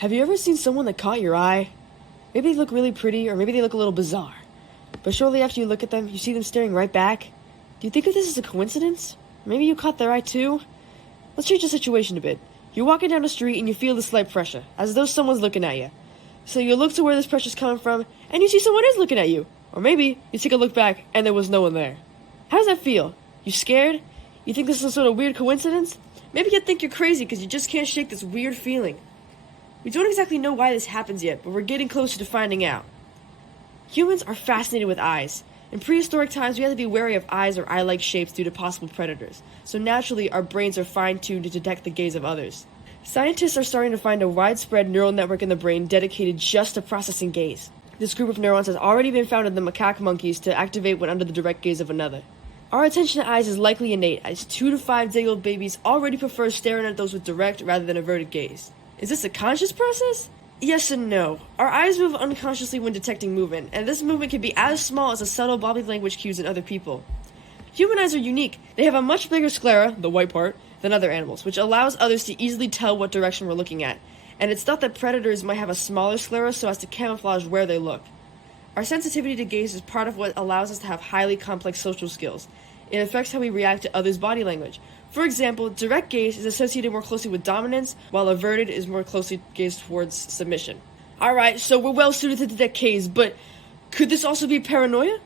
Have you ever seen someone that caught your eye? Maybe they look really pretty, or maybe they look a little bizarre. But shortly after you look at them, you see them staring right back. Do you think that this is a coincidence? Maybe you caught their eye too? Let's change the situation a bit. You're walking down the street and you feel the slight pressure, as though someone's looking at you. So you look to where this pressure's coming from, and you see someone is looking at you. Or maybe you take a look back and there was no one there. How does that feel? You scared? You think this is some sort of weird coincidence? Maybe you think you're crazy because you just can't shake this weird feeling. We don't exactly know why this happens yet, but we're getting closer to finding out. Humans are fascinated with eyes. In prehistoric times, we had to be wary of eyes or eye-like shapes due to possible predators, so naturally our brains are fine-tuned to detect the gaze of others. Scientists are starting to find a widespread neural network in the brain dedicated just to processing gaze. This group of neurons has already been found in the macaque monkeys to activate when under the direct gaze of another. Our attention to eyes is likely innate, as 2 to 5 day-old babies already prefer staring at those with direct rather than averted gaze. Is this a conscious process? Yes and no. Our eyes move unconsciously when detecting movement, and this movement can be as small as a subtle body language cues in other people. Human eyes are unique. They have a much bigger sclera, the white part, than other animals, which allows others to easily tell what direction we're looking at, and it's thought that predators might have a smaller sclera so as to camouflage where they look. Our sensitivity to gaze is part of what allows us to have highly complex social skills. It affects how we react to others' body language. For example, direct gaze is associated more closely with dominance, while averted is more closely gazed towards submission. Alright, so we're well suited to detect gaze, but could this also be paranoia?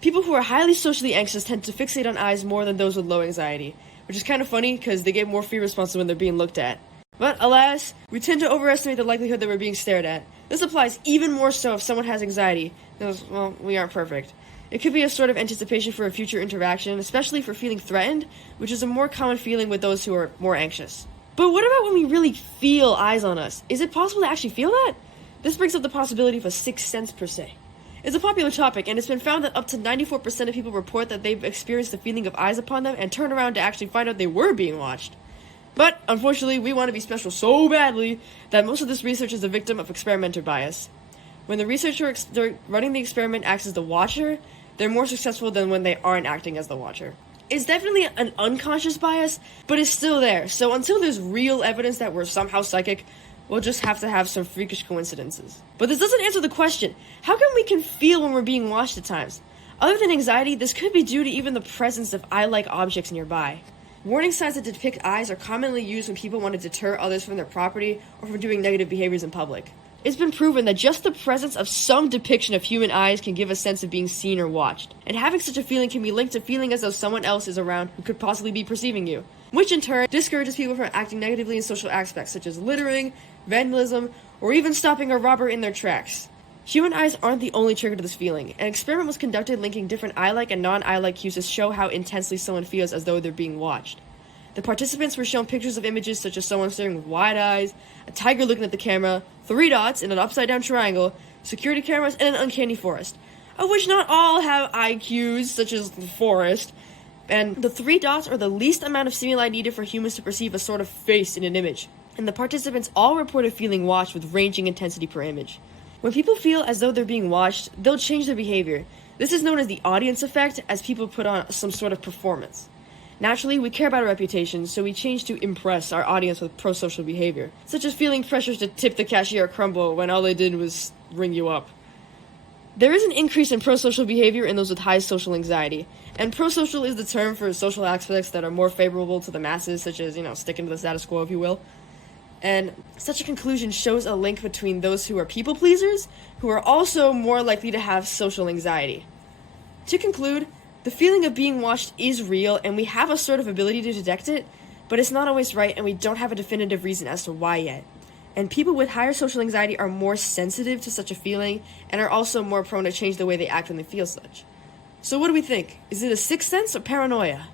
People who are highly socially anxious tend to fixate on eyes more than those with low anxiety, which is kind of funny because they get more fear responses when they're being looked at. But alas, we tend to overestimate the likelihood that we're being stared at. This applies even more so if someone has anxiety, because, well, we aren't perfect. It could be a sort of anticipation for a future interaction, especially for feeling threatened, which is a more common feeling with those who are more anxious. But what about when we really feel eyes on us? Is it possible to actually feel that? This brings up the possibility of a sixth sense per se. It's a popular topic, and it's been found that up to 94% of people report that they've experienced the feeling of eyes upon them and turn around to actually find out they were being watched. But, unfortunately, we want to be special so badly that most of this research is a victim of experimenter bias. When the researcher running the experiment acts as the watcher, they're more successful than when they aren't acting as the watcher. It's definitely an unconscious bias, but it's still there, so until there's real evidence that we're somehow psychic, we'll just have to have some freakish coincidences. But this doesn't answer the question. How come we can feel when we're being watched at times? Other than anxiety, this could be due to even the presence of eye-like objects nearby. Warning signs that depict eyes are commonly used when people want to deter others from their property or from doing negative behaviors in public. It's been proven that just the presence of some depiction of human eyes can give a sense of being seen or watched, and having such a feeling can be linked to feeling as though someone else is around who could possibly be perceiving you, which in turn discourages people from acting negatively in social aspects such as littering, vandalism, or even stopping a robber in their tracks. Human eyes aren't the only trigger to this feeling. An experiment was conducted linking different eye-like and non-eye-like cues to show how intensely someone feels as though they're being watched. The participants were shown pictures of images such as someone staring with wide eyes, a tiger looking at the camera, 3 dots in an upside-down triangle, security cameras, and an uncanny forest, of which not all have eye cues, such as the forest, and the 3 dots are the least amount of stimuli needed for humans to perceive a sort of face in an image, and the participants all reported feeling watched with ranging intensity per image. When people feel as though they're being watched, they'll change their behavior. This is known as the audience effect, as people put on some sort of performance. Naturally, we care about our reputation, so we change to impress our audience with pro-social behavior, such as feeling pressures to tip the cashier a crumble when all they did was ring you up. There is an increase in pro-social behavior in those with high social anxiety, and pro-social is the term for social aspects that are more favorable to the masses, such as, sticking to the status quo, if you will. And such a conclusion shows a link between those who are people pleasers, who are also more likely to have social anxiety. To conclude, the feeling of being watched is real, and we have a sort of ability to detect it, but it's not always right, and we don't have a definitive reason as to why yet. And people with higher social anxiety are more sensitive to such a feeling, and are also more prone to change the way they act when they feel such. So what do we think? Is it a sixth sense or paranoia?